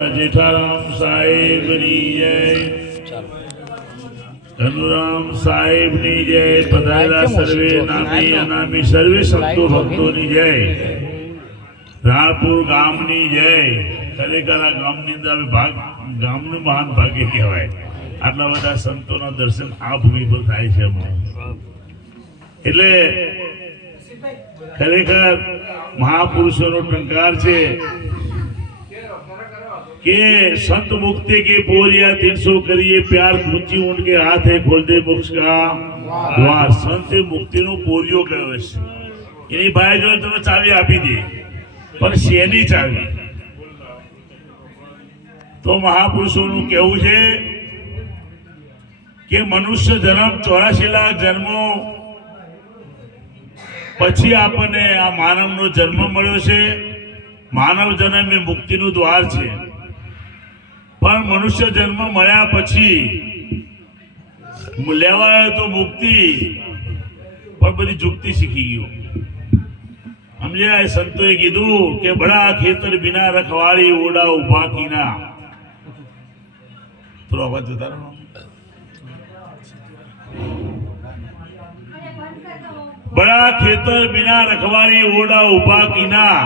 જેઠારામ સાહેબની જય, ધનુરામ સાહેબની જય, પધારેલા સર્વે નામી અનામી સર્વે સંતો ભક્તોની જય, રાણપુર ગામની જય. ખરેખર આ ગામની અંદર ગામનું મહાન ભાગ્ય કહેવાય. આટલા બધા સંતોના દર્શન આ ભૂમિ પર થાય છે. એટલે ખરેખર મહાપુરુષોનો ટંકાર છે કે संत मुक्ति के पोरिया 300 करिए प्यार ऊंची ऊंट के हाथ है खोल दे मोक्ष का द्वार. संत मुक्ति नो पोरियो कहो છે. એની ભાઈ જો તમે ચાવી આપી દે, પણ શેની ચાવી? તો મહાપુરુષોનું કહેવું છે કે મનુષ્ય જન્મ 84 લાખ જન્મો પછી આપણને આ માનવનો જન્મ મળ્યો છે. માનવ જન્મ એ મુક્તિનું દ્વાર છે. પણ મનુષ્ય જન્મ મળ્યા પછી લેવાય તો મુક્તિ, પણ બધી જુક્તિ શીખી ગયો. સમજ્યા? સંતોએ કીધું કે બડા ખેતર બિના રખવાડી ઓડા ઉભા કીના. થોડો અવાજ જતા રહો. બડા ખેતર બિના રખવાડી ઓડા ઉભા કીના.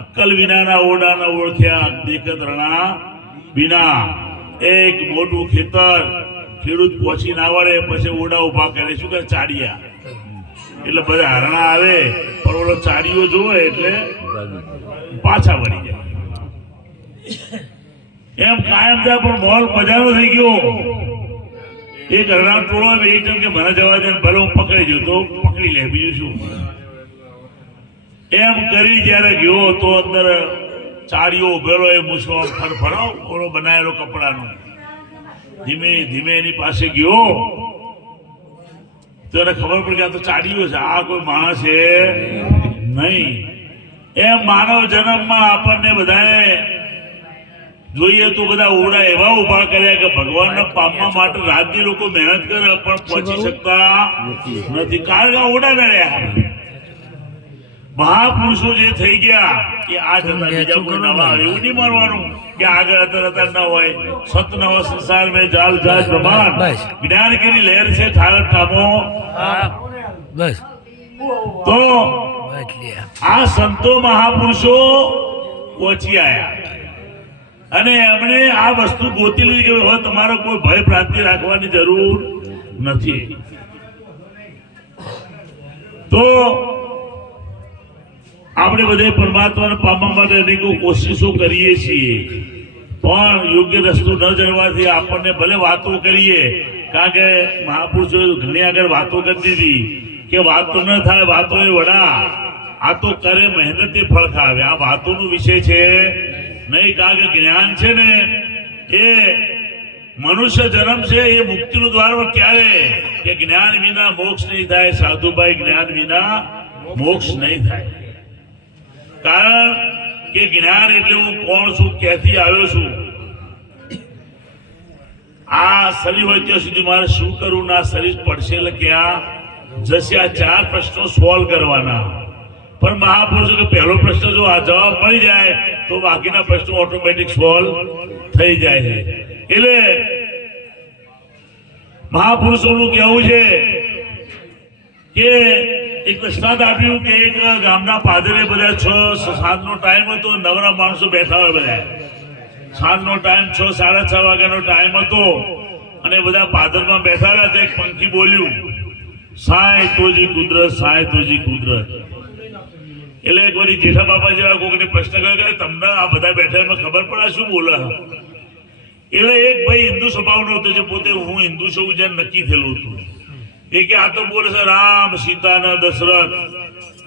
અક્કલ વિનાના ઓડાના ઓળખ્યા દેખત રણા બિના. એક મોટું ખેતર ખેડૂત પહોંચી ના વળે પછી ઓડા ઉભા કરે. શું કરે? ચાડિયા. એટલે બધા હરણા આવે પણ ઓલો ચાડીઓ જોવે એટલે પાછા વળી જાય. એમ કાયમ થાય. પણ મોલ મજાનો થઈ ગયો. એક હરણા ટોળો એક જણ કે મને જવા દે, ભલે હું પકડી ગયો તો પકડી લે, બીજું શું. એમ કરી જયારે ગયો તો અંદર ચાડીઓ ઉભેલો એ મૂછો ફરફરાવ ઓલો બનાવેલો કપડાનો. ધીમે ધીમે એની પાસે ગયો તો એને ખબર પડી કે આ તો ચાડીઓ છે, આ કોઈ માણસ છે નહીં. એમ માનવ જન્મમાં આપણને બધાને જોઈએ તો બધા ઓરડા એવા ઉભા કર્યા કે ભગવાનને પામવા માટે રાતની લોકો મહેનત કરે પણ પહોંચી શકતા નથી. કારણ કે ઓરડા નડ્યા. મહાપુરુષો જે થઈ ગયા કે આ જતા બીજા કોઈ નવા આવે એવું નહીં માનવાનું કે આગળ અત્યારે ના હોય. સત નવ સંસાર મેં જાલ જાલ પ્રમાણ જ્ઞાન કરી લહેર છે ઠારક ઠામો. તો આ સંતો મહાપુરુષો પહોંચી આયા અને એમણે આ વસ્તુ ગોતી લીધી કે હવે તમારો કોઈ ભય ભ્રાંતિ રાખવાની જરૂર નથી. તો આપણે બધે પરમાત્માને પામવા માટે અનેકો કોશિશો કરીએ છીએ, પણ યોગ્ય રસ્તો ન જળવાથી આપણને ભલે વાતો કરીએ. કારણ કે મહાપુરુષો ઘણી આગળ વાતો કરી દીધી કે વાતો ન થાય, વાતો એ વડા. આ તો કરે મહેનતે ફળ ખાવે. આ વાતોનો વિષય છે નહીં. કારણ કે જ્ઞાન છે ને એ મનુષ્ય જન્મ છે એ મુક્તિનું દ્વાર. ક્યારે કે જ્ઞાન વિના મોક્ષ નહીં થાય. સાધુભાઈ, જ્ઞાન વિના મોક્ષ નહીં થાય. કારણ કે જ્ઞાન એટલે હું કોણ છું, ક્યાંથી આવ્યો છું, આ શરીર હોય ત્યાં સુધી મારે શું કરવું, ના શરીર પડશે એટલે ક્યાં જશે, આ 4 પ્રશ્નો સોલ્વ કરવાના. પણ મહાપુરુષો કે પહેલો પ્રશ્ન જો આ જવાબ મળી જાય તો બાકીના પ્રશ્નો ઓટોમેટિક સોલ્વ થઈ જાય છે. એટલે મહાપુરુષોનું કહેવું છે કે એક દૃષ્ટાંત આપ્યું કે એક ગામના પાદરે બધા 6-7 નો ટાઈમ હતો. નવરા માણસો બેઠા હોય બધા. સાંજનો ટાઈમ 6-6:30 વાગ્યાનો ટાઈમ હતો અને બધા પાદરમાં બેઠા હતા. એક પંખી બોલ્યું, સાય તોજી કુદરત, સાય તોજી કુદરત. એટલે એક વાર જેઠા બાપા જેવા કોઈને પ્રશ્ન કર્યો કે તમને આ બધા બેઠા એમાં ખબર પડે શું બોલે? એટલે એક ભાઈ હિન્દુ સ્વભાવનો હતો જે પોતે હું હિન્દુ છું જેમ નક્કી થયેલું હતું. એ કે આ તો બોલે છે રામ સીતાને દશરથ,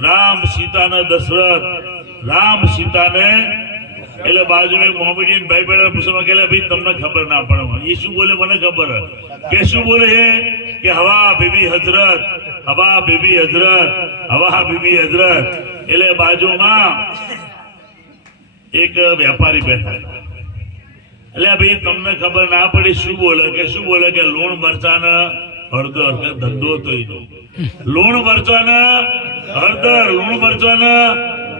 રામ સીતાને દશરથ, રામ સીતાને. એટલે બાજુમાં એક મોમેડિયન ભાઈ બેઠા મુસલમાન કહે ભાઈ તમને ખબર ના પડે. એ શું બોલે મને ખબર કે શું બોલે છે કે હવા બીબી હજરત, હવા બીબી હજરત, હવા બીબી હજરત. એટલે બાજુમાં એક વેપારી બેઠા. એટલે ભાઈ તમને ખબર ના પડી શું બોલે કે શું બોલે કે લૂણ મરચાને હળદર. ધંધો હતો એનો. લૂણ મરચાને હળદર, લૂણ મરચાને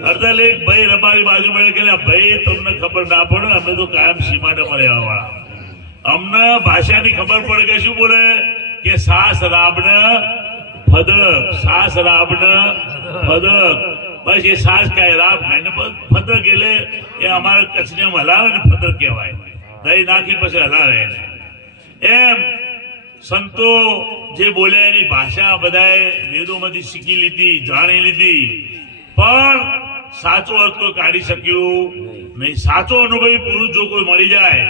અડધા લેખ ભાઈ રબારી બાજુ મળે કે ભાઈ તમને ખબર ના પડે, અમે તો કાયમ સીમાડામાં રહેવા વાળા, અમને ભાષાની ખબર પડે કે શું બોલે કે સાસ રાબને ફદક, સાસ રાબને ફદક, બસ એ સાસ કાય રાબ ખાય ને ફદક એટલે એ અમારા કચ્છને હલાવે ને ફદક કહેવાય, દહીં નાખી પછી હલાવે એમ. સંતો જે બોલ્યા એની ભાષા બધાએ વેદોમાંથી શીખી લીધી, જાણી લીધી, પણ સાચો અર્થ કોઈ કાઢી શક્યું નહીં. સાચો અનુભવી પુરુષ જો કોઈ મળી જાય,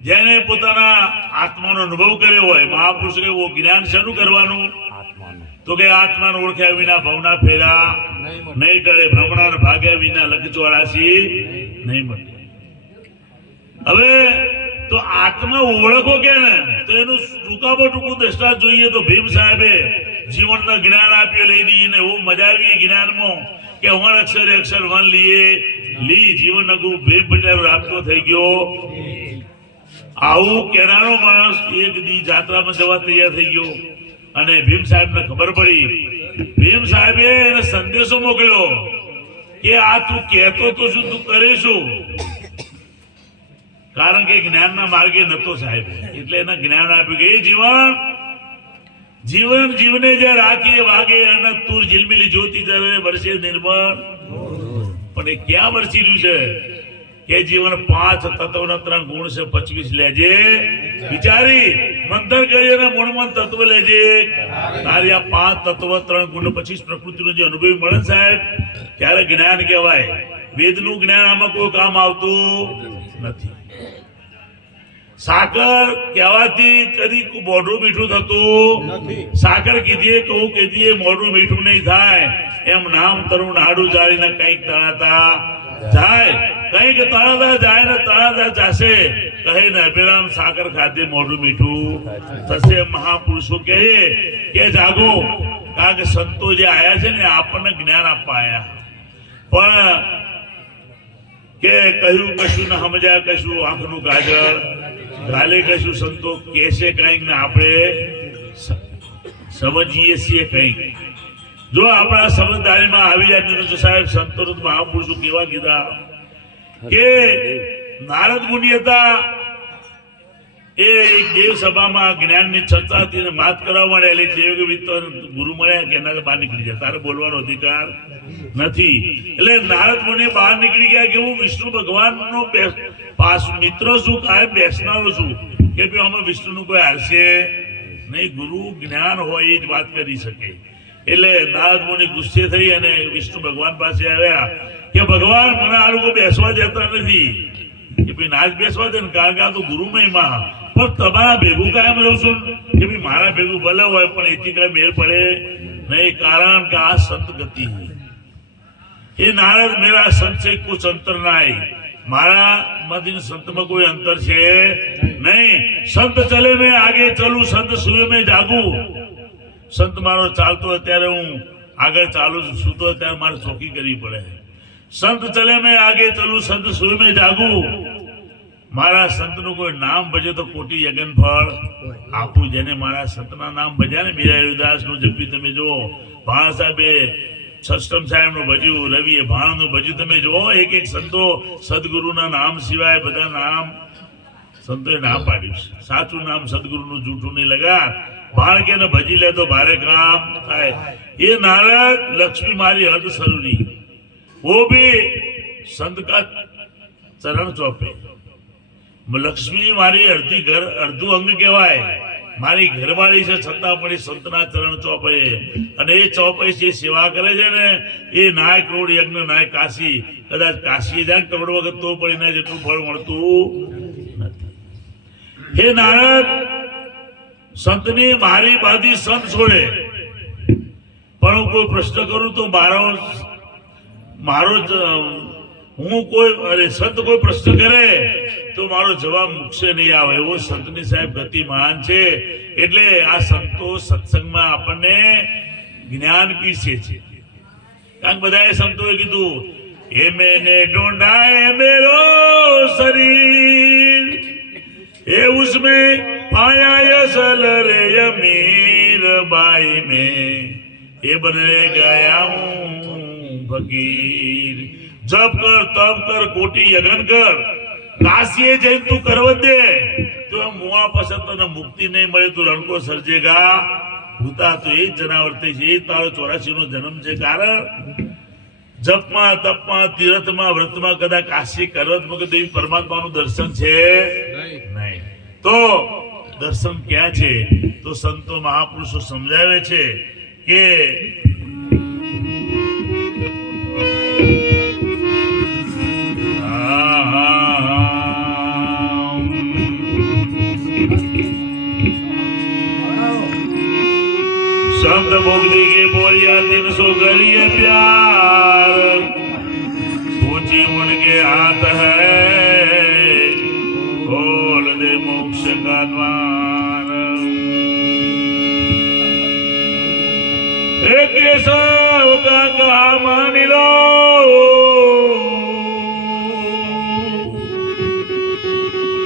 જેને પોતાના આત્માનો અનુભવ કર્યો હોય, મહાપુરુષ એવું જ્ઞાન શેનું કરવાનું તો કે આત્માને ઓળખ્યા વિના ભવના ફેરા નહીં ટળે, ભ્રમણા ભાગ્યા વિના લખ 84 નહીં મળે. હવે તો આત્મા ઓળખો કે ને તો એનું ટૂંકામાં ટૂંકું દ્રષ્ટાંત જોઈએ તો ભીમ સાહેબે જીવનનું જ્ઞાન આપ્યું લઈ દઈને એવું મજા આવી જ્ઞાનમાં કે વણ અક્ષરે અક્ષર વન લી જીવન ગુરુ ભીમ પટેલ રાખતો થઈ ગયો. આવું કેનારો માણસ એક દી જાત્રામાં જવા તૈયાર થઈ ગયો અને ભીમ સાહેબને ખબર પડી. ભીમ સાહેબે એને સંદેશો મોકલ્યો કે આ તું કહેતો તો શું, તું કરે શું? કારણ કે જ્ઞાનના માર્ગે નતો સાહેબ, એટલે એને જ્ઞાન આપ્યું કે એ જીવન જીવને જે રાખીએ વાગે અને તુર ઝીલમિલી જ્યોતિ ધરે વર્ષે નિર્મળ. પણ એ ક્યાં વરસી રહ્યું છે કે જીવન 5 તત્વના 3 ગુણ છે 25 લેજે વિચારી મંથન કરી અને મૂળમાં તત્વ લેજે. તારી આ 5 તત્વ 3 ગુણ 25 પ્રકૃતિનો જે અનુભવ મળે સાહેબ ત્યારે જ્ઞાન કહેવાય. વેદનું જ્ઞાન આમાં કોઈ કામ આવતું નથી. સાકર કહેવાથી કદી મોઢું મીઠું થતું સાકર કીધીએ કહું કીધીએ મોઢું મીઠું નહીં થાય એમ નામ તરુણ હાડું જાળીને કઈક તણાતા જાય, કઈક તણાતા જાય ને તણાતા જાશે, કહે ને અભિરામ સાકર ખાતે મોઢું મીઠું થશે. મહાપુરુષો કહે કે જાગો, કારણ કે સંતો જે આયા છે ને આપણને જ્ઞાન આપવા આયા, પણ કે કહ્યું કશું ન સમજ્યા કશું આંખનું કાજળ ગાલે કશું સંતો કેસે કઈક ને આપણે સમજીએ છીએ કઈક. જો આપણા સમજદારીમાં આવી જાય તો સાહેબ સંતો મહાપુરુષો કેવા કીધા કે નારદ મુનિ હતા, એ એક દેવ સભામાં જ્ઞાનની ચર્ચા હતી ને વાત કરવા મળે દેવ ગુરુ મળ્યા કે એના બહાર નીકળી જાય, તારે બોલવાનો અધિકાર નથી. એટલે નારદ મુનિ બહાર નીકળી ગયા કે હું વિષ્ણુ ભગવાનનો મિત્રો છું, કાયમ બેસનારો છું, કે ભાઈ અમે વિષ્ણુનું કોઈ હારશે નહીં. ગુરુ જ્ઞાન હોય એ જ વાત કરી શકે. એટલે નારદ મુનિ ગુસ્સે થઈ અને વિષ્ણુ ભગવાન પાસે આવ્યા કે ભગવાન મને આ લોકો બેસવા દેતા નથી, કે ભાઈ ના જ બેસવા દે ને, કારણ કે આ તો ગુરુ મહિમા, પણ તમારા ભેગું કાયમ રહું છું કે ભાઈ મારા ભેગું ભલે હોય પણ એથી કઈ મેળ પડે નહીં, કારણ કે આ સંત ગતિ એ નારદ મેરા સંત છે કુછ અંતર નાય, મારા માંથી સંત માં કોઈ અંતર છે નહીં. સંત ચલે મેં આગે ચલું, સંત સુએ મેં જાગું. સંત મારો ચાલતો અત્યારે હું આગળ ચાલુ છું, સૂતો અત્યારે મારે ચોકી કરવી પડે. સંત ચલે મેં આગે ચલું, સંત સુએ મેં જાગું. મારા સંતનું કોઈ નામ ભજે તો કોટી યજ્ઞ ફળ આપું. જેને મારા સંતના નામ ભજ્યા ને મીરા હરિદાસ નું જપ્યું તમે જુઓ, ભાણ સાહેબે સષ્ટમ સાહેબ નું ભજ્યું, રવિએ ભાણ નું ભજ્યું, તમે જુઓ એક એક સંતો સદગુરુના નામ સિવાય બધા નામ સંતોએ ના પાડ્યું છે. સાચું નામ સદગુરુનું જૂઠું નહીં લગા, ભાણ કે ભજી લે તો ભારે કામ થાય. એ નારદ લક્ષ્મી મારી હદ સરુની, वो भी संत का चरण चौपे. લક્ષ્મી મારી અડધી ઘર અડધું અંગ કહેવાય, મારી ઘરવાળી છે છતાં પણ એ સંતના ચરણ ચોપે, અને એ ચોપે છે સેવા કરે છે ને એ નાય કરોડ યજ્ઞ નાય કાશી, કદાચ કાશી જાય કરોડ વખત તો પણ એના જેટલું ફળ મળતું નથી. હે નારદ, સંતની મારી બાધી સંત છોડે, પણ હું કોઈ પ્રશ્ન કરું તો મારો હું કોઈ અરે સંત કોઈ પ્રશ્ન કરે તો મારો જવાબ મૂકશે નહીં આવે, એવો સંતની સાહેબ ગતિ મહાન છે. એટલે આ સંતો સત્સંગમાં આપણને જ્ઞાન પીસે છે. કારણ બધાએ સંતોએ કીધું એ મેને ઢૂંઢાએ મેરો શરીર, એ ઉસમે પાયા યસલ રે મીર બાઈ में ये बन गया हूँ ફકીર જપ કર તપ કર કોટી યજ્ઞ કર કાશીએ જઈને તું કરવા દે તો મુઆ પસંદ તને મુક્તિ નહીં મળે તું રણકો સર્જેગા ભૂતા તો એ જનાવર છે એ તારો 84 નો જન્મ છે કારણ જપમાં તપમાં તીર્થમાં વ્રતમાં કદાચ કાશી કરવતમાં કદી પરમાત્માનું દર્શન છે નહીં તો દર્શન ક્યાં છે તો સંતો મહાપુરુષો સમજાવે છે કે संत मोगली के बोलिया 300 गलिए प्यार पूछी उनके हाथ है खोल दे मोक्ष का द्वार एक केशव का कहा मान लो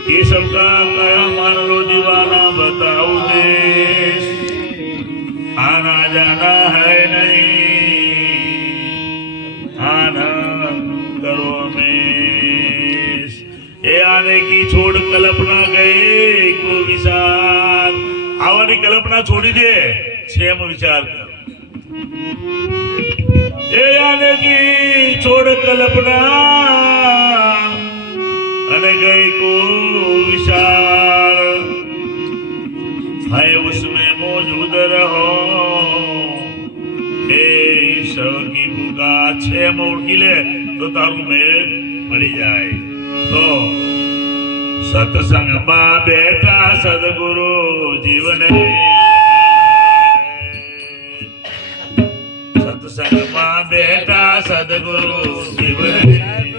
केशव का कहा मान लो दीवाना बताओ देश आना जाना है नहीं आनंद करो में ये आने की छोड़ कल्पना गए को विचार आवानी कल्पना छोड़ी दे छेम विचार कर ये आने की छोड़ कल्पना अने गई को विचार है उसमें मौजूद रहो हे ईश्वर की पुकार छे मोड़की ले तो तारू मेल मળી જાય તો સત્સંગ માં બેઠા સદગુરુ જીવને સત્સંગ માં બેઠા સદગુરુ જીવને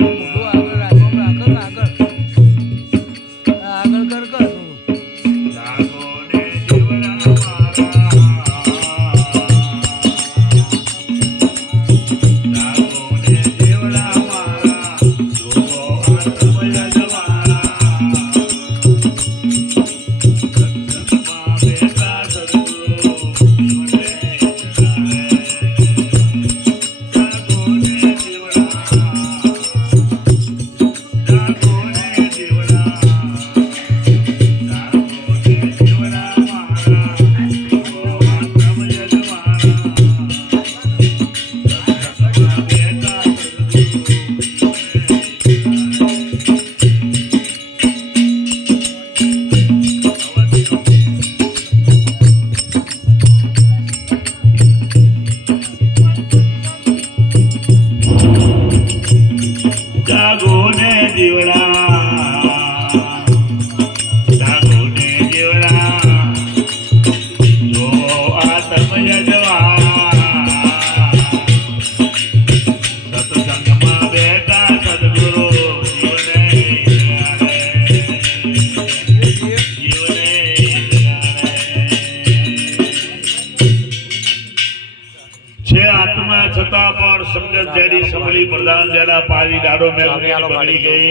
પ્રધાન જરા પાવી દાડો મેં પકડી ગઈ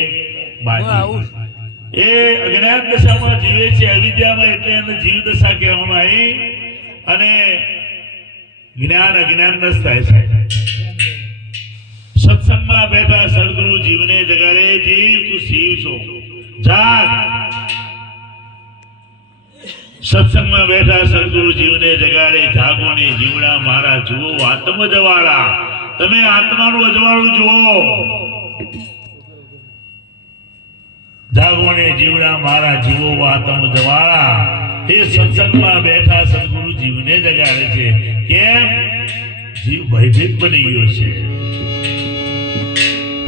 એ અજ્ઞાન દશામાં જીવે છે અવિદ્યામાં એટલે એને જીવ દશા કહેવામાં આવી અને જ્ઞાન અજ્ઞાન નસ થાય છે સત્સંગમાં બેઠા સદગુરુ જીવને જગાડે જીવ તું શિવ છો જાગ સત્સંગમાં બેઠા સદગુરુ જીવને જગાડે જાગો ને જીવડા મારા જુઓ આત્મ જવાળા તમે આત્માનું અજવાળું જુઓ જાગો ને જીવડા મારા જુઓ આત્મ જવાળા એ સત્સંગમાં બેઠા સદગુરુ જીવને જગાડે છે કેમ જીવ ભયભીત બની ગયો છે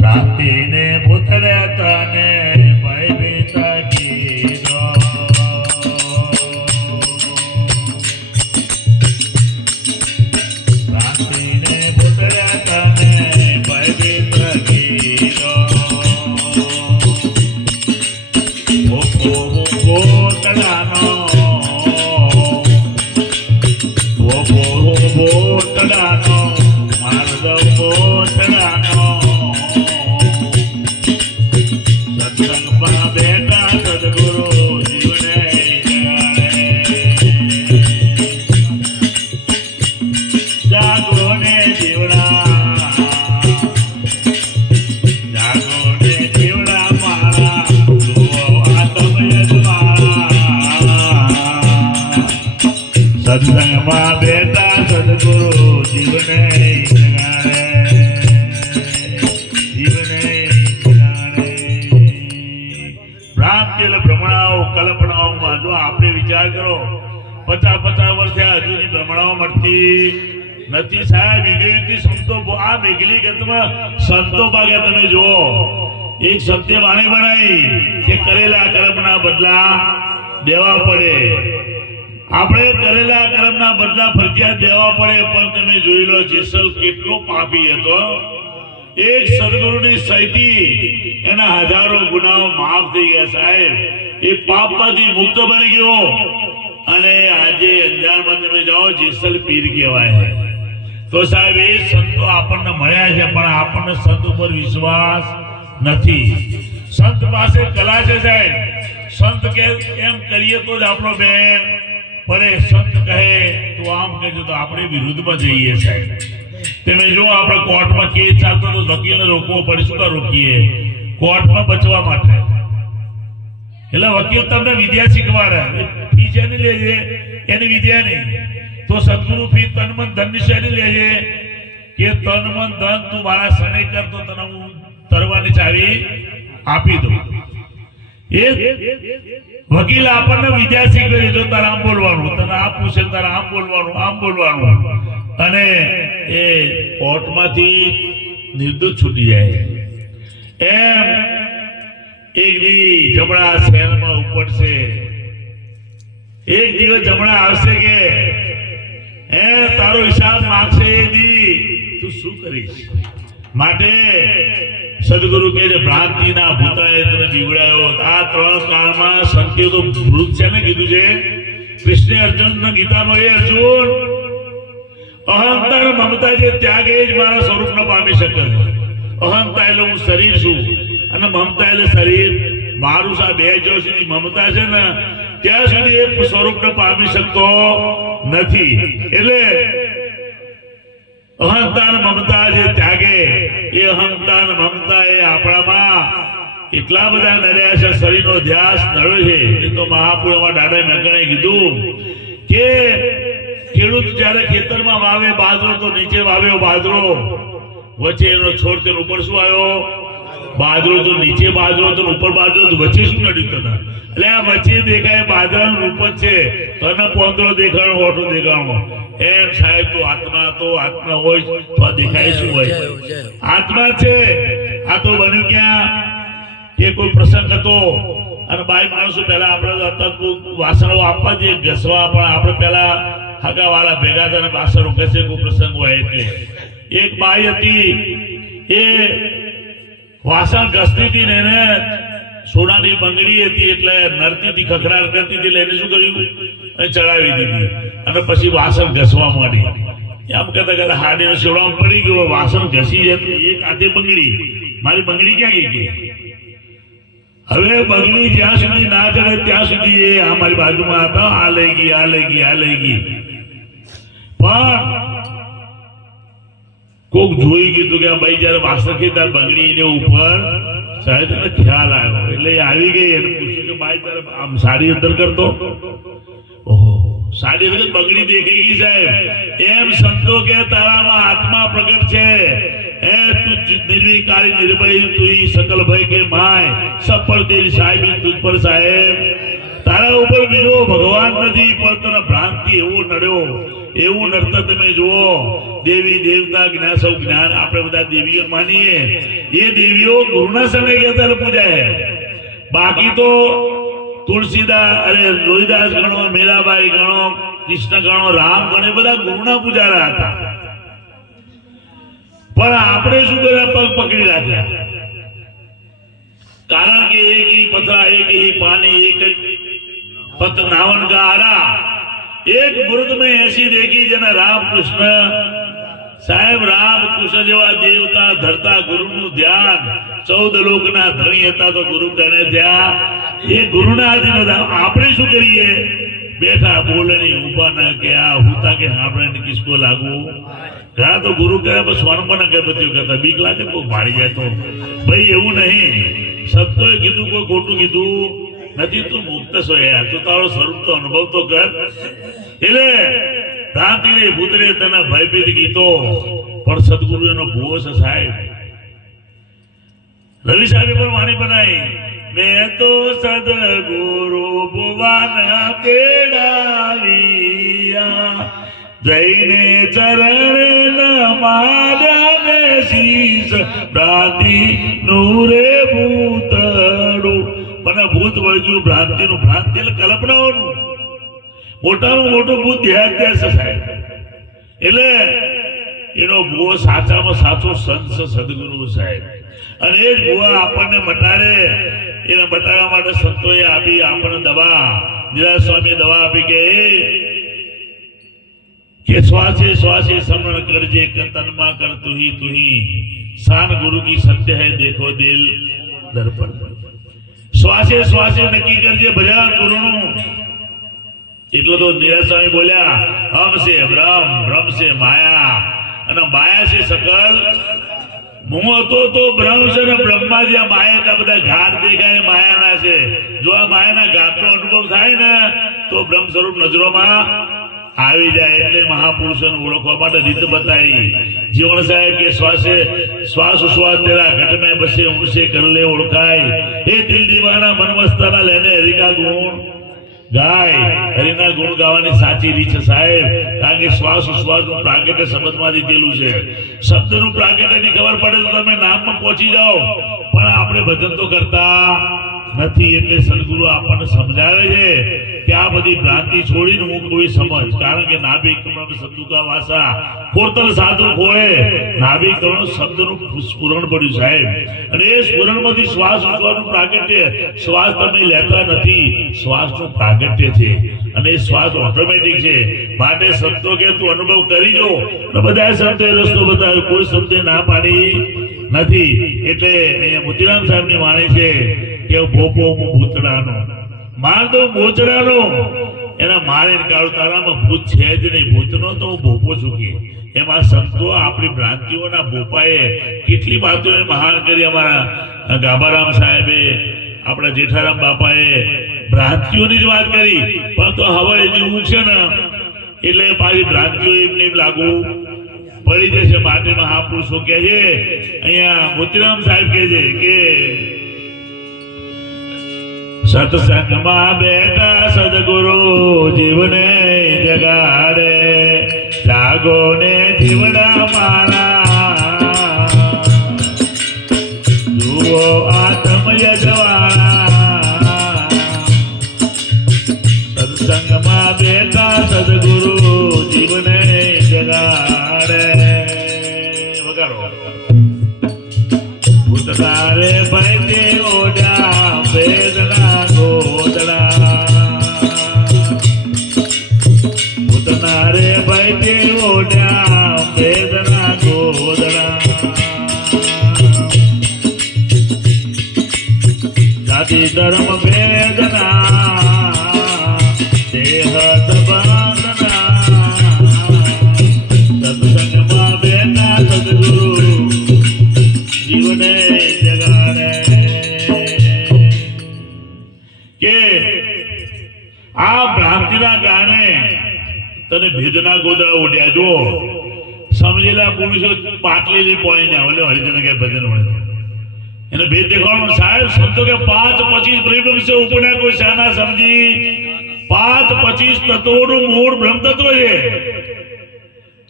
રાતીને ભૂતળ્યા તને ભયભીત કીધો જીવડા સત્સંગમાં બેઠા સદગુરુ જીવને જગાડે, જીવને જગાડે. ભ્રાંતિ એટલે ભ્રમણાઓ કલ્પનાઓમાં જો આપણે વિચાર કરો 50 વર્ષ થયા હજુની ભ્રમણાઓ મળતી નથી સાહેબ. વિવેકી સંતો આ મેઘલી ગતમાં સંતો ભાગે તમે જુઓ એક સત્ય વાણી બનાવી કે કરેલા કર્મના બદલા દેવા પડે. આપણે કરેલા કર્મના બદલા ફરજિયાત દેવા પડે. પણ તમે જોઈ લો જેસલ કેટલો પાપી હતો. એક સદગુરુની સહીથી એના હજારો ગુનાઓ માફ થઈ ગયા સાહેબ. એ પાપમાંથી મુક્ત બની ગયો અને આજે અંજારમાં તમે જાઓ જેસલ પીર કહેવાય. તો સાહેબ એ સંતો આપણને મળ્યા છે પણ આપણને સંત ઉપર વિશ્વાસ નથી. સંત પાસે કલા છે સાહેબ. સંત કે એમ કરીએ તો જ આપણો બેન પડે. સંત કહે તો આમ કહેજો તો આપણે વિરુદ્ધમાં જઈએ સાહેબ. તમે જો આપણે કોર્ટમાં કેસ ચાલતો તો વકીલને રોકવો પડે. શું કામ રોકીએ? કોર્ટમાં બચવા માટે. એટલે વકીલ તમને વિદ્યા શીખવાડે. ફી છે ને લેજે એની વિદ્યા નહીં. તો સદગુરુ ફી તન મન ધન ની શેની લેજે કે તન મન ધન તું મારા શરણે કર તો તને હું તરવાની ચાવી આપી દઉં. એ વકીલ આપણને વિદ્યા શીખવે તો તારે આમ બોલવાનું, તને આ પૂછે તારે આમ બોલવાનું, આમ બોલવાનું અને એ કોર્ટમાંથી નિર્દોષ છૂટી જાય. એમ એક દી જમણા શહેરમાં ઉપડશે. એક દિવસ જમણા આવશે કે તારો હિસાબ માંગશે. એ દી તું શું કરીશ? માટે સદગુરુ કહે છે ભ્રાંતિના ભૂતાએ તને દીવડાયો. આ 3 કાળમાં સંકેતો તો મૃત છે ને કીધું છે કૃષ્ણ અર્જુન ગીતાનો. એ અર્જુન અહંકાર મમતા જે ત્યાગે જ મારા સ્વરૂપને પામી શકે. અહંતા એટલે હું શરીર છું અને મમતા એટલે શરીર મારું. સા બે જો સુધી મમતા છે ને ત્યાં સુધી એ સ્વરૂપને પામી શકતો નથી. એટલે અહંકાર મમતા જે ત્યાગે એ અહંકાર મમતા એ આપણામાં એટલા બધા નડ્યા છે. શરીરનો ધ્યાસ નડ્યો છે. એ તો મહાપુરુષમાં દાદા મેકણે કીધું કે ખેડૂત જયારે ખેતરમાં વાવે બાજરો તો નીચે વાવ્યો બાજરો, વચ્ચે એનો છોડ તેનો ઉપર શું આવ્યો? બાજરો. તો નીચે બાજરો તો ઉપર બાજરો તો વચ્ચે શું નડ્યું તને? એટલે આ વચ્ચે દેખાય બાજરાનું રૂપ જ છે. તને પોંદરો દેખાણો હોઠો દેખાણો. એમ સાહેબ તો આત્મા હોય તો આ દેખાય શું હોય? આત્મા છે. આ તો બન્યું ક્યાં કે કોઈ પ્રસંગ હતો અને બાઈ માણસો પહેલા આપણે વાસણો આપવા દઈએ ઘસવા, પણ આપણે પહેલા હગા વાળા ભેગા થઈને વાસણો ઘસે કોઈ પ્રસંગ હોય. એટલે એક બાઈ હતી એ વાસણ ઘસતી હતી ને એને સોનાની બંગડી હતી એટલે નરતી હતી, ખખડાટ કરતી હતી. એટલે એને શું કર્યું? ચડાવી દીધી અને પછી વાસણ ઘસવા માંડી. એમ કહેતા હાડીનો શેવડામાં પડી ગયો. વાસણ ઘસી જતું એક હાથે બંગડી. મારી બંગડી ક્યાં ગઈ? હવે બંગડી જ્યાં સુધી ના ચડે ત્યાં સુધી એ અમારી બાજુમાં હતા. આ લઈ ગઈ, આ લઈ ગઈ, આ લઈ ગઈ. પણ કોક જોઈ કીધું કે ભાઈ જયારે વાસણ ખી ત્યારે બંગડી ને ઉપર સાહેબ એને ખ્યાલ આવ્યો. એટલે એ આવી ગઈ. એને પૂછ્યું કે ભાઈ તારે આમ સાડી અંદર કરતો? ઓહો, સાડી અંદર બંગડી દેખાઈ ગઈ સાહેબ. એમ સંતો કે તારામાં આત્મા પ્રગટ છે. એ તું નિર્વિકારી નિર્ભય તું સકલ ભય કે માય સફળ તેરી સાહેબી તુજ પર સાહેબ. તારા ઉપર બીજો ભગવાન નથી પણ તને ભ્રાંતિ એવો નડ્યો. એવું નડતા તમે જુઓ. દેવી દેવતા જ્ઞાન સૌ જ્ઞાન આપણે બધા દેવીઓ માનીએ. એ દેવીઓ ગુરુના સમય ગયા પૂજાય. બાકી તો તુલસીદાસ અરે લોહીદાસ ગણો, મીરાબાઈ ગણો, કૃષ્ણ ગણો, રામ ગણો, બધા ગુરુના પૂજારા હતા. પણ આપણે શું કર્યા? પગ પકડી રાખ્યા. કારણ કે એક ही पथा एक ही पानी एक पत नावन का आरा एक बुर्द में ऐसी देखी जना राम कृष्ण साहेब राम कृष्ण जेवा देवता धरता गुरु नु ध्यान 14 લોકના ધણી હતા તો ગુરુ કને થયા. એ ગુરુના આધીન આપણે શું કરીએ? બેઠા બોલે નહીં, ઉભા ના કે આ હુતા કે આપણે કિસકો લાગુ. ઘણા તો ગુરુ કહે બસ સ્વર્ણમાં કે બચ્યું કહેતા બીક લાગે કોઈ મારી જાય તો. ભાઈ એવું નહીં. સત્યોએ કીધું કોઈ ખોટું કીધું નથી, તું મુક્ત છો યાર, તું તારો સ્વરૂપ તો અનુભવ તો કર. એટલે ભ્રાંતિ ને ભૂતરે તને ભયભીત ગીતો, પણ સદગુરુ એનો ભૂવો છે સાહેબ. રવિ સાહેબે પણ વાણી બનાવી, મેં તો સદગુરુ ભુવાના તેડાવિયા, જઈને ચરણ નમાડ્યા ને શીશ, ભ્રાંતિ નૂરે ભૂતડું. મને ભૂત વળગ્યું ભ્રાંતિનું. ભ્રાંતિ એટલે કલ્પનાઓનું. મોટામાં મોટું ભૂત ધ્યાન છે સાહેબ. એટલે એનો ભૂવો સાચામાં સાચો સંત સદગુરુ સાહેબ. અને એ જ ભૂવા આપણને મટાડે. એને મટાડવા માટે સંતોએ આપી આપણને દવા. નિરાજ સ્વામીએ દવા આપી કે શ્વાસે શ્વાસે સ્મરણ કરજે, તનમાં કર તુહી તુહી, શાન ગુરુ કી સત્ય હૈ દેખો દિલ દર્પણ. શ્વાસે શ્વાસે નક્કી કરજે ભજન ગુરુનું. એટલો તો નિરાજ સ્વામી બોલ્યા, હમ સે બ્રહ્મ, બ્રહ્મ સે માયા, અને માયા છે સકલ. હું હતો તો બ્રહ્મ છે ને બ્રહ્મા જ્યાં માયા એટલા બધા ઘાટ દેખાય માયાના છે. જો આ માયાના ઘાટનો અનુભવ થાય ને તો બ્રહ્મ સ્વરૂપ નજરોમાં આવી જાય. એટલે મહાપુરુષોને ઓળખવા માટે રીત બતાવી. જીવન સાહેબ કે શ્વાસે શ્વાસ ઉશ્વાસ તેરા ઘટ મેં બસે ઉનસે કર લે ઓળખાય, હે દિલ દીવાના મન મસ્તાના લેને હરિકા ગુણ ગાય. હરિના ગુણ ગાવાની સાચી રીત છે સાહેબ. કારણ કે શ્વાસ ઉશ્વાસનું પ્રાગટ્ય શબ્દમાંથી થયેલું છે. શબ્દનું પ્રાગટ્યની ખબર પડે તો તમે નામમાં પહોંચી જાઓ, પણ આપણે ભજન તો કરતા નથી. એટલે સદગુરુ આપણને સમજાવે છે કે આ બધી ભ્રાંતિ છોડીને હું કોઈ સમજ. કારણ કે નાભી કમળ સદુકા વાસા, કોતલ સાધુ ખોળે. નાભી કમળ શબ્દનું સ્ફુરણ પડ્યું સાહેબ. અને એ સ્ફુરણમાંથી શ્વાસ ઉશ્વાસનું પ્રાગટ્ય. શ્વાસ તમે લેતા નથી, શ્વાસનું પ્રાગટ્ય છે. અને એ શ્વાસ ઓટોમેટિક છે. માટે સંતો કે તું અનુભવ કરી જો. અને બધા સંતોએ રસ્તો બતાવ્યો, કોઈ સંતે ના પાડી નથી. એટલે અહીંયા મોતીરામ સાહેબની વાણી છે કે ભોપો હું ભૂતડાનો માર દો મોચડાનો, એના મારીને કાઢું. તારામાં ભૂત છે જ નહીં, ભૂતનો તો હું ભોપો છું કે. એમાં સંતો આપણી ભ્રાંતિઓના ભોપાએ કેટલી વાતો મહાન કરી. અમારા ગાભારામ સાહેબે, આપણા જેઠારામ બાપાએ ભ્રાંતિઓની જ વાત કરી. પણ તો હવે જેવું છે ને એટલે પાછી ભ્રાંતિઓ એમને એમ લાગુ પડી જશે. માટે મહાપુરુષો કહે છે, અહીંયા મોતીરામ સાહેબ કહે છે કે સત્સંગમાં બેઠા સદગુરુ જીવને જગાડે, જાગો ને જીવડા મારા, જુઓ આત્મ યજવાળા. સત્સંગમાં બેઠા સદગુરુ જીવને જગાડે. વગાડો. ભૂતનારે ભયતે ઓઢ્યા વેદના ગોદડા, ભૂતનારે ભયતે ઓઢ્યા વેદના ગોદડા. જાતિ ધર્મ વેદના દેહ બંધના, સત્સંગમાં બેઠા સદગુરુ જીવને જગાડે. કે આ ભ્રાંતિના કારણે તને ભેદના ગોદડા ઉડ્યા. જો સમજેલા પુરુષો પાટલેલી પોણી ને હવે હરિજન કે ભજન મળે એને ભેદ દેખાડવાનો સાહેબ. સંતો કે 5-25 પ્રેમ છે ઉપના કોઈ શાના સમજી. 5-25 તત્વોનું મૂળ બ્રહ્મ તત્વ છે.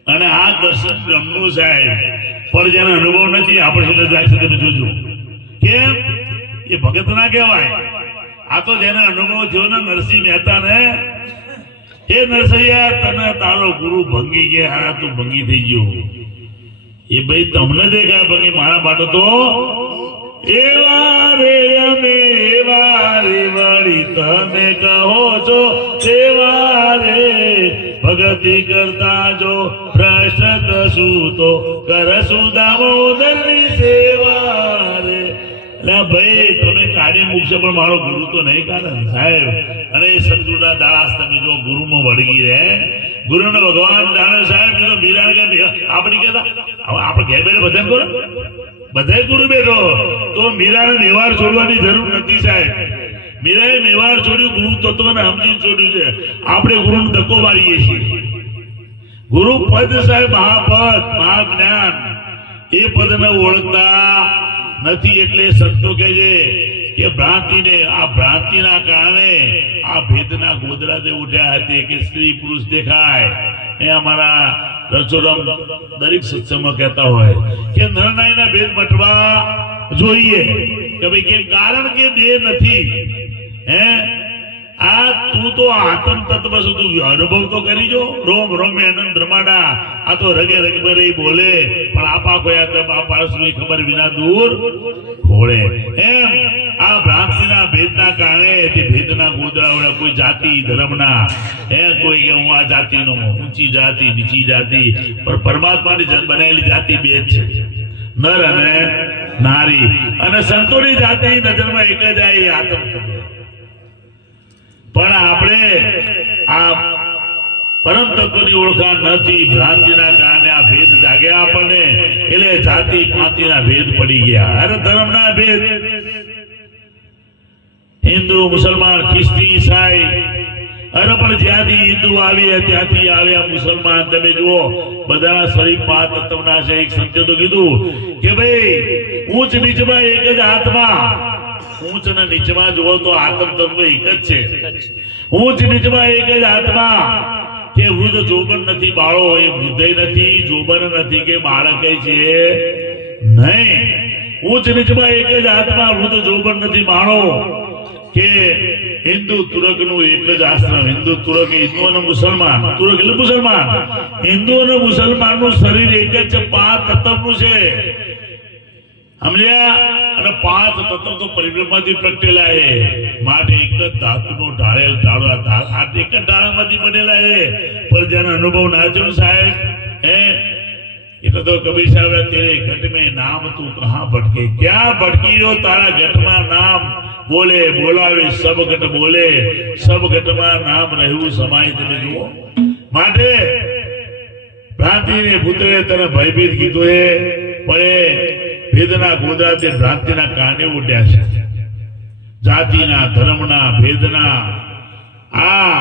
અને આ દર્શન બ્રહ્મનું સાહેબ. પણ જેનો અનુભવ નથી આપણે એટલે જાય છે તમે જોજો. કેમ? એ ભગત ના કહેવાય. આ તો જેને અનુભવ થયો ને નરસિંહ મહેતા ને, એ નરસૈયા તને તારો ગુરુ ભંગી ગયા, હા તું ભંગી થઈ ગયો. એ ભાઈ તમને દેખાય ભંગી, મારા માટે તો એવા રે અમે એવા રે વળી તમે કહો છો એવા રે, ભગતિ કરતા જો પ્રશ્ન કશું તો કરશું દામોદરની સેવા રે. ભાઈ તમે કાઢી મૂકશો પણ મારો ગુરુ તો નહીં કાઢે સાહેબ. અને એ સદગુરુના દાસ તમે જો ગુરુમાં વળગી રહે, ગુરુને ભગવાન જાણે સાહેબ. તો બીજા આપણે કહેતા હવે આપણે ઘેર બેઠે ભજન કરો, બધા ગુરુ બેઠો તો મીરાને વ્યવહાર છોડવાની જરૂર નથી સાહેબ. મીરાએ મેવાડ છોડ્યું, ગુરુ તત્વને સમજી છોડ્યું છે. આપણે ગુરુને ધક્કો મારીએ છીએ. ગુરુ પદ સાહેબ મહાપદ મહાજ્ઞાન એ પદને ઓળખતા નથી. એટલે સંતો કહે છે કે ભ્રાંતિને આ ભ્રાંતિના કારણે આ ભેદના ગોદડા ઉઠ્યા હતી કે સ્ત્રી પુરુષ દેખાય. એ અમારા રચોરમ દરેક સત્સંગમાં કહેતા હોય કે નરનારીના ભેદ મટવા જોઈએ કે ભાઈ કેમ? કારણ કે દેહ નથી. હે આ તું તો આત્મ તત્વ સુધી અનુભવ તો કરી જો. રોમ રોમે આનંદ બ્રહ્માંડા આ તો રગે રગ પર બોલે પણ આપા કોયા તબ આ પારસની ખબર વિના દૂર ખોળે. એમ આ ભ્રાંતિના ભેદના કારણે તે ભેદના ગોદડા કોઈ જાતિ ધર્મના કોઈ કે હું આ જાતિનો ઊંચી જાતિ નીચી જાતિ પણ પરમાત્માની બનાવેલી જાતિ બે જ છે, નર અને નારી. અને સંતોની જાતિની નજરમાં એક જ આ આત્મ તત્વ. પણ આપણે આ પરમ તત્વની ઓળખાણ નથી. ભ્રાંતિના કારણે આ ભેદ જાગ્યા આપણને. એટલે જાતિ પાતિના ભેદ પડી ગયા. અરે ધર્મના ભેદ, હિન્દુ મુસલમાન ખ્રિસ્તી ઈસાઈ. અરે પણ જ્યાંથી હિન્દુ આવી ત્યાંથી આવ્યા મુસલમાન. તમે જુઓ બધાના શરીર પાંચ તત્વના છે. એક સંતે તો કીધું કે ભાઈ ઊંચ નીચમાં એક જ આત્મા. ઊંચ અને નીચમાં જુઓ તો આત્મ તત્વ એક જ છે. ઊંચ નીચમાં એક જ આત્મા. કે વૃદ્ધ જોબન નથી, બાળો એ વૃદ્ધ નથી, જોબન નથી કે બાળક છે નહીં. ઊંચ નીચમાં એક જ આત્મા, વૃદ્ધ જોબન નથી, બાળો. કે હિન્દુ તુરક નું એક જ આશ્રમ. હિન્દુ તુરક હિન્દુ અને મુસલમાન. તુરક એટલે મુસલમાન. હિન્દુ અને મુસલમાન નું શરીર એક જ છે, પાંચ તત્વનું છે. સમજ્યા? અને પાંચ તત્વ તો પરિબ્રહ્મમાંથી પ્રગટેલા છે. માટે એક જ ધાતુનો ઢાળેલ ઢાળો એક જ ઢાળામાંથી બનેલા છે. પણ જેનો અનુભવ ના થયો સાહેબ એટલે તો કબીર સાહેબ તેરે ઘટ में नाम तू कहां भटके. क्या भटकी રહ્યો? તારા ઘટમાં નામ બોલે બોલાવે સબ ઘટ બોલે. સબ ઘટમાં નામ રહ્યું સમાય. તમે જુઓ માટે ભ્રાંતિને પુત્રે તને ભયભીત કીધું એ પણ ભેદના ગોદડા તે ભ્રાંતિના કારણે ઉડ્યા છે. જાતિના ધર્મના ભેદના આ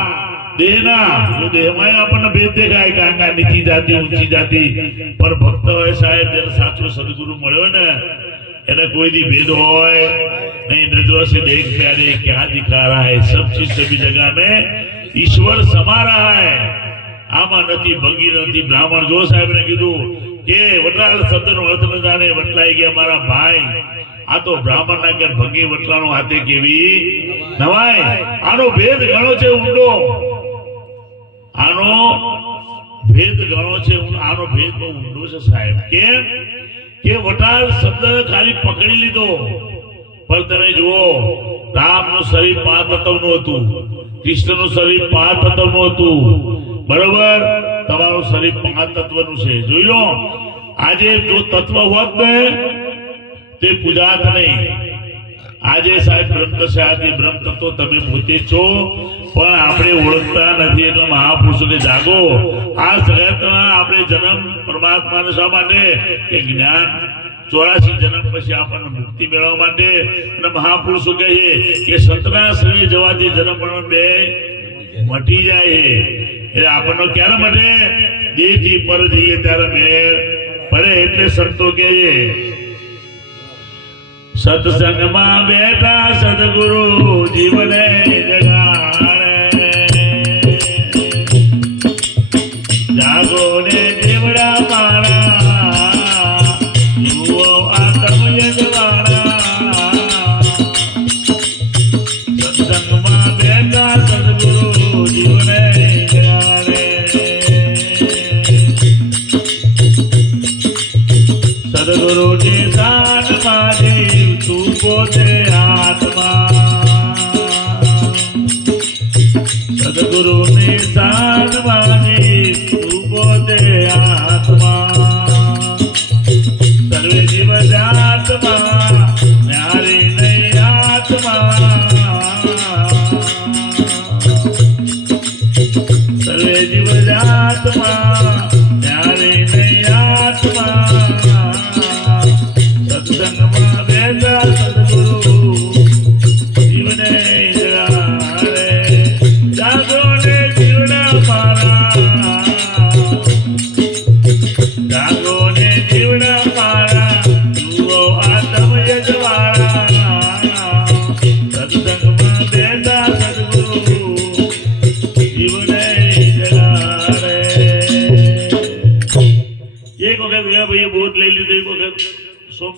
દેહના દેહમાં આપણને ભેદ દેખાય કે આ નીચી જાતિ ઊંચી જાતિ. પર ભક્ત હોય સાહેબ જેને સાચો સદગુરુ મળ્યો ને એને કોઈ દી ભેદ હોય नहीं. नजरों से देख प्यारे क्या दिखा रहा है, सब चीज सभी जगह में ईश्वर समा रहा है. આમાં નથી ભંગી નથી બ્રાહ્મણ. જો સાહેબ ને કીધું કે વટલાલ શબ્દનો અર્થ ન જાણે વટલાઈ ગયા મારા ભાઈ. આ તો બ્રાહ્મણ ના ઘેર ભંગી વટલાનો હાથે કેવી નવાય. આનો ભેદ ઘણો છે ઊંડો. આનો ભેદ ઘણો છે. આનો ભેદ બહુ ઊંડો છે સાહેબ. કેમ કે વટાલ શબ્દ ખાલી પકડી લીધો પણ તમે જુઓ રામનું શરીર પાંચ તત્વનું હતું, કૃષ્ણનું શરીર પાંચ તત્વનું હતું. બરોબર? તમારું શરીર પાંચ તત્વનું છે. જોઈ લો આજે જો તત્વ હોત ને તે પૂજાત નહીં. આજે સાહેબ બ્રહ્મ દશાથી બ્રહ્મ તત્વ તમે પોતે છો પણ આપણે ઓળખતા નથી. એટલે મહાપુરુષો કે જાગો. આ જગતમાં આપણે જન્મ પરમાત્માને શા માટે? કે જ્ઞાન 84 જન્મ પછી આપણને મુક્તિ મેળવવા માટે. અને મહાપુરુષો કહે કે સતના શરીર જવાથી જન્મ મરણ બે મટી જાય. એટલે આપણને ક્યારે મટે? દેહથી પર જઈએ ત્યારે મેળ પડે. એટલે સંતો કહે સત્સંગમાં બેઠા સદગુરુ જીવને જગાડે. જાગો ને જીવડા મારા જુઓ આત્મ યજવાડા. સત્સંગમાં બેઠા સદગુરુ જીવને જગાડે. સદગુરુ ની શાન મારી તું પોતે આત્મા.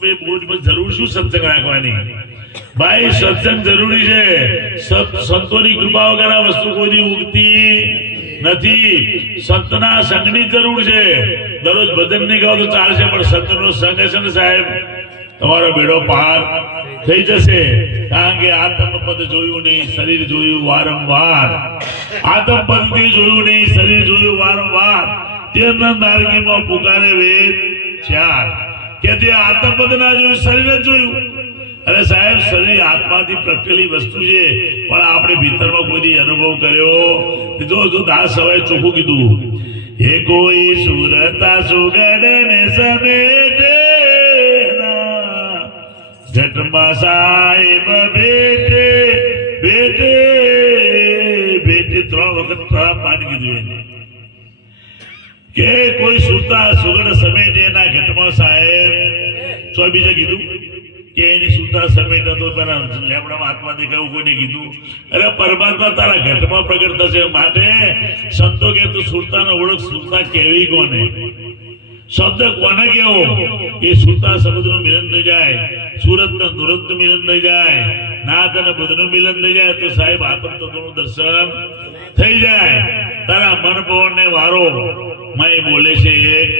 ભાઈ બોજ પર જરૂર શું સત્સંગ રાખવાની? ભાઈ સત્સંગ જરૂરી છે. સંતોની કૃપા વગર આ વસ્તુ કોઈ ઉગતી નથી. સંતના સંગની જરૂર છે. દરરોજ ભજન નહીં ગાવ તો ચાલશે, પણ સંતનો સંગ છે ને સાહેબ, તમારો બેડો પાર થઈ જશે. કારણ કે આત્મપદ જોયું નહીં, શરીર જોયું વારંવાર. આત્મપદ જોયું નહીં, શરીર જોયું વારંવાર. તેના નારકીમાં પુકારે વેદ 4 કે તે આત્મપદ ના જોયું, શરીર જ જોયું. અરે સાહેબ, શરીર આત્માથી પ્રગટેલી વસ્તુ છે, પણ આપણે ભીતરમાં કોઈ અનુભવ કર્યો? જો દાસ સવાય ચોખ્ખું કીધું, એ કોઈ સુરતા સુગડ ને સમેટે ઘટમાં સાહેબ બેઠે બેઠે બેઠે 3 વખત પાણી કીધું એને કે કોઈ સુરતા સુગડ સમેટે એના ઘટમાં સાહેબ. તો બીજા કીધું કે એની સુરતા સમેટ હતો લેમડામાં આત્મા દેખાવું કોઈને કીધું? અરે પરમાત્મા તારા ઘટમાં પ્રગટ થશે. માટે સંતો કે તું સુરતાનો ઓળખ. સુરતા કેવી કોને? શબ્દ કોને કેવો? એ સુરતા સમુદ્રનું મિલન થઈ જાય, સુરત ને નુરત નું મિલન થઈ જાય, નાથ અને બુદ્ધ નું મિલન થઈ જાય, તો સાહેબ આત્મ તત્વનું દર્શન થઈ જાય. તારા મન પવન ને વારો મય બોલે છે એક,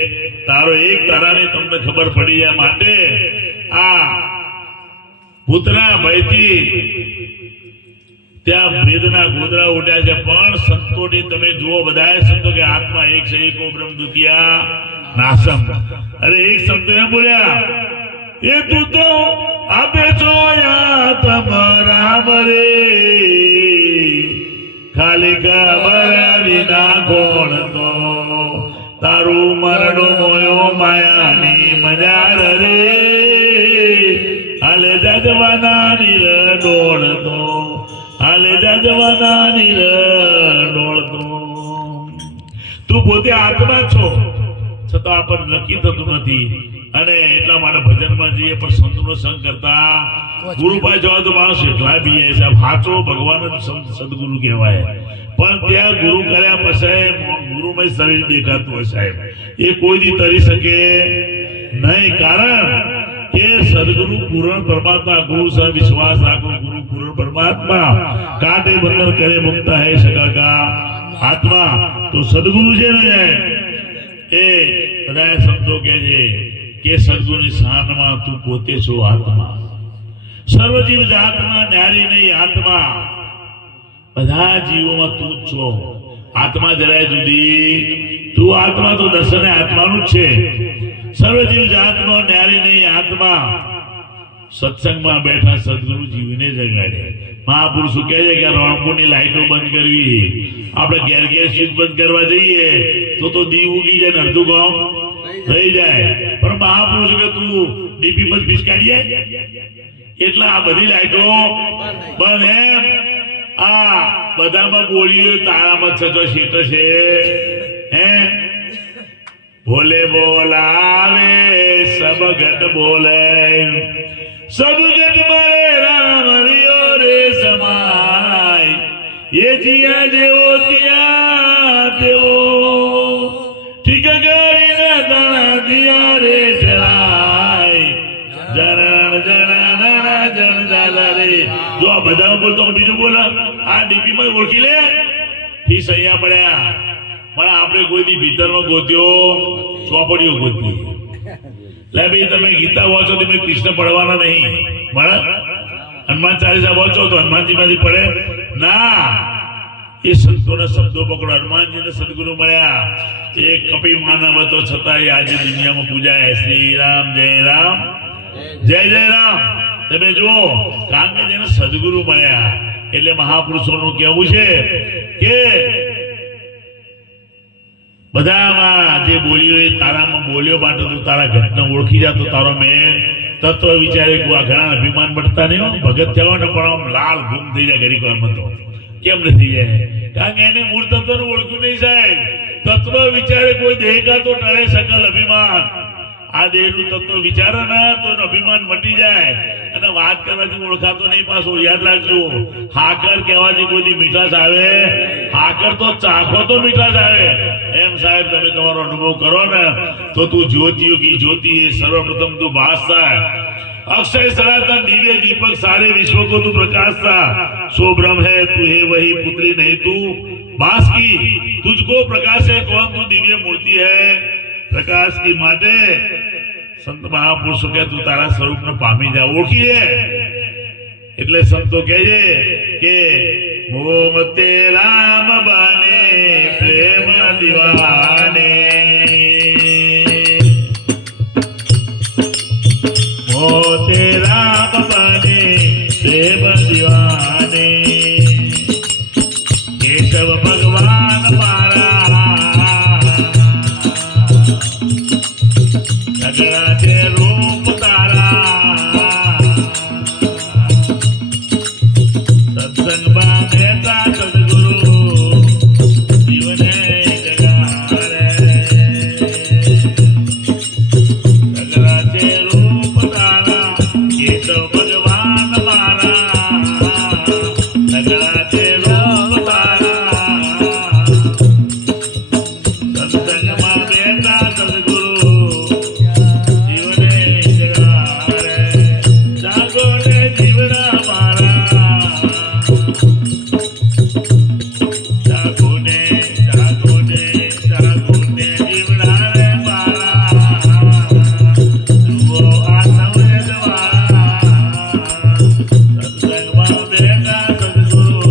તારો એક તારાની તમને ખબર પડી જાય. માટે આ ભૂતના ભયથી ત્યાં ભેદના ગોદરા ઉઠ્યા છે. પણ સંતોની તમે જુઓ, બધા સંતો કે આત્મા એક છે, એકો બ્રહ્મ દ્વિતીયા નાસમ. અરે એક સંતો એમ બોલ્યા, એ તું તો આપે છો તમારા મરે, ખાલી ખબર વિના કોણ તો તારું મરણો મોયો માયાની મજાર રે, હાલે જજવાના નીર ડોળતો, હાલે જજવાના નીર ડોળતો. તું પોતે આત્મા છો, છતાં આપણને નક્કી થતું નથી. અને એટલા માટે ભજનમાં જઈએ, પણ સંતનો સંગ કરતા ગુરુ પાસે જવા તો માણસ એટલા બી છે. સાચો ભગવાન જ સદગુરુ કહેવાય. પણ ત્યાં ગુરુ કર્યા પછી ગુરુમય શરીર દેખાતું હોય સાહેબ, એ કોઈ દી તરી શકે નહીં. કારણ કે સદગુરુ પૂર્ણ પરમાત્મા, ગુરુ સહ વિશ્વાસ રાખો, ગુરુ પૂર્ણ પરમાત્મા, કાટે બંધન કરે મુક્તા હે સકાકા આત્મા. તો સદગુરુ છે ને એ બધા સંતો કે છે કે સદગુરુની શાનમાં તું પોતે છો આત્મા. સર્વજીવ જાતમાં ન્યારી નહીં આત્મા, બધા જીવોમાં તું જ છો. આત્મા જરાય જુદી, તું આત્મા તો દર્શને આત્માનું જ છે. સર્વજીવ જાતમાં ન્યારી નહીં આત્મા. સત્સંગમાં બેઠા સદગુરુ જીવને જગાડે. મહાપુરુષો કહે છે કે રામપુરની લાઈટો બંધ કરવી, આપણે ઘેર ઘેર સ્વિચ બંધ કરવા જઈએ તો દીવ ઉગી જાય, અડધું ગામ થઈ જાય. પણ મહાપુરુષો કે તું ડીપી પર ફિસકાડીએ એટલે આ બધી લાઈટો બંધ. એમ આ બધામાં બોલીઓ તારામાં છજો શેટ છે. હે ભોલે બોલાવે સબ ઘટ બોલે, સબ ઘટ મારે રામ હરિયો રે સમાય, એ જીયા જેવો ત્યાં તેવો ઠીક કરીને દાણા દિયા રે ચરાય, જરણ જણ જણ જાલા રે. જો આ બધામાં બોલતો બીજું બોલે, આ ડીપીમાં ઓળખી લે ફીસ અહીંયા પડ્યા. પણ આપણે કોઈ દી ભીતરમાં ગોત્યો ચોપડીઓ ગોતી. લે ભાઈ તમે ગીતા વાંચો, તમે કૃષ્ણ પડવાના નહીં. મળે હનુમાન ચાલીસા વાંચો તો હનુમાનજી માંથી પડે ના. એ સંતોના શબ્દો પકડો. હનુમાનજીને સદગુરુ મળ્યા, એક કપી માનવ હતો, છતાં આજે દુનિયામાં પૂજાય. શ્રી રામ જય રામ જય જય રામ. તમે જુઓ, કારણ કે જેને સદગુરુ મળ્યા એટલે મહાપુરુષોનું કહેવું છે કે બધામાં જે બોલ્યો એ તારામાં બોલ્યો માટે તું તારા ઘટને ઓળખી જા તો તારો મેં તત્વ વિચારે. ઘણા અભિમાન મળતા નહીં હો, ભગત થયો ને પણ આમ લાલ ગુમ થઈ જાય ઘડીક વારમાં. તો કેમ નથી જાય? કારણ કે એને મૂળ તત્વને ઓળખ્યું નહીં સાહેબ. તત્વ વિચારે કોઈ દેહકા તો ટળે સકલ અભિમાન. આ દેહનું તત્વ વિચારે ને તો અભિમાન મટી જાય. અને વાત કરવાથી ઓળખાતો નહીં. પાછો યાદ રાખજો, હાકર કહેવાથી કોઈ મીઠાશ આવે? હાકર તો ચાખો તો મીઠાશ આવે. એમ સાહેબ તમે તમારો અનુભવ કરો ને તો તું જ્યોતિઓ કી જ્યોતિ સર્વપ્રથમ તું ભાસ થાય. अक्षय सनातन दिव्य दीपक सारे विश्व को तू प्रकाशता, सो ब्रह्म है तू है वही पुत्री नहीं तू बास की, तुझको प्रकाश है कौन तू दिव्य मूर्ति है प्रकाश की माटे संत महापुरुषो के तू तारा स्वरूप ने पामी जा ओळखीए એટલે સંતો કહે છે કે મોમ તે રામ બને પ્રેમ દીવાને, મોતે રામ બને પ્રેમ દીવાને, કેશવ ભગવાન મારા સગળા છે રૂપ તારા, સત્સંગમાં બેઠા સદગુરુ જીવને જગાડે, સગળા છે રૂપ તારા કેશવ ભગવાન મારા, સગળા છે રૂપ તારા, સત્સંગમાં બેઠા સદગુરુ જીવને જગાડે, જાગો ને જીવડા મારા, જાગો ને જાગો ને જાગો ને જીવડા રે મારા, જુઓ આ નવરે જવાળા, સત્સંગમાં બેઠા સદગુરુ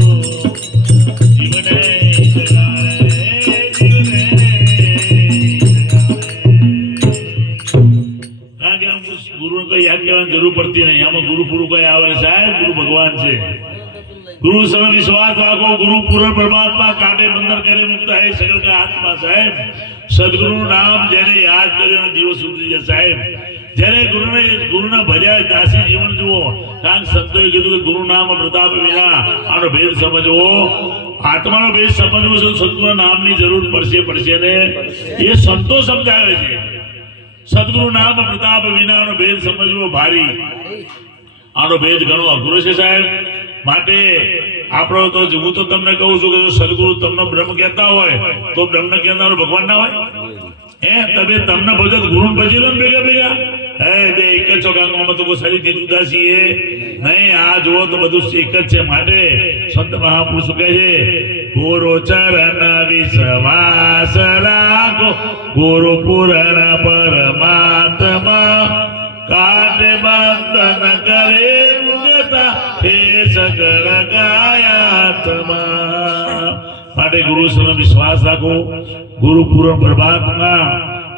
જીવને જગાડે, જીવને કારણ કે આમ ગુરુ કઈ યાદ કરવાની જરૂર પડતી નહીં, આમાં ગુરુ પૂરું કઈ આવે સાહેબ, ગુરુ ભગવાન છે, गुरु समय विश्वास રાખો, गुरु पूर्ण परमात्मा काटे बंदर करे मुक्त है सगल का आत्मा साहेब, सदगुरु नाम જેને યાદ કર્યો જીવ સુધરી જાય સાહેબ, જેને ગુરુના ભજ્યા દાસી જીવન જુઓ, કારણ સંતોએ કીધું કે ગુરુ નામ પ્રતાપ વિના આનો ભેદ સમજવો, આત્માનો ભેદ સમજવો છે, સદગુરુ નામની જરૂર પડશે ને એ સંતો સમજાવે છે, સદગુરુ નામ પ્રતાપ વિનાનો ભેદ સમજવો ભારી, આનો ભેદ ઘણો અઘરો છે સાહેબ, માટે આપણો તો હું તો તમને કહું છું કે જો સદગુરુ તમને બ્રહ્મ કહેતા હોય તો બ્રહ્મ કહેનારો ભગવાન ના હોય હે, તમે તમને ભજત ગુરુ ભજી લો ભેગા ભેગા હે, બે એક જ ચોકામાં તો કોઈ શરીરથી જુદા છીએ નહીં, આ જુઓ તો બધું એક જ છે, માટે સંત મહાપુરુષ કહે છે ગુરુ ચરણ વિશ્વાસ રાખો, ગુરુ પૂરણ પરમાત્મા કાટે બંધન કરે મુગતા હે સગળ કાયાત્મા, માટે ગુરુ સર વિશ્વાસ રાખો, ગુરુ પૂરણ પરમાત્મા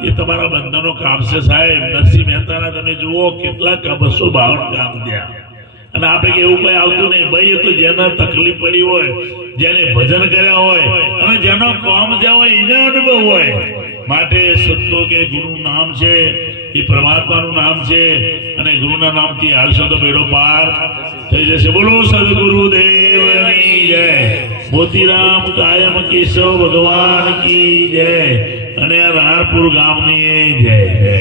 એ તમારા બંધનો કામ છે સાહેબ, નરસિંહ મહેતાના તમે જુઓ કેટલા 252 કામ થયા, અને આપણે કે એવું કઈ આવતું નહીં ભાઈ, એ તો જેને તકલીફ પડી હોય, જેને ભજન કર્યા હોય અને જેનો કામ જ્યાં હોય એને અનુભવ હોય, માટે સંતો કે ગુરુ નામ છે એ પરમાત્માનું નામ છે, અને ગુરુના નામથી હાલશો તો બેડો પાર થઈ જશે, બોલો સદગુરુ દેવની જય, મોતીરામ કાયમ કેશવ ભગવાન કી જય, અને આ રાણપુર ગામની જય જય।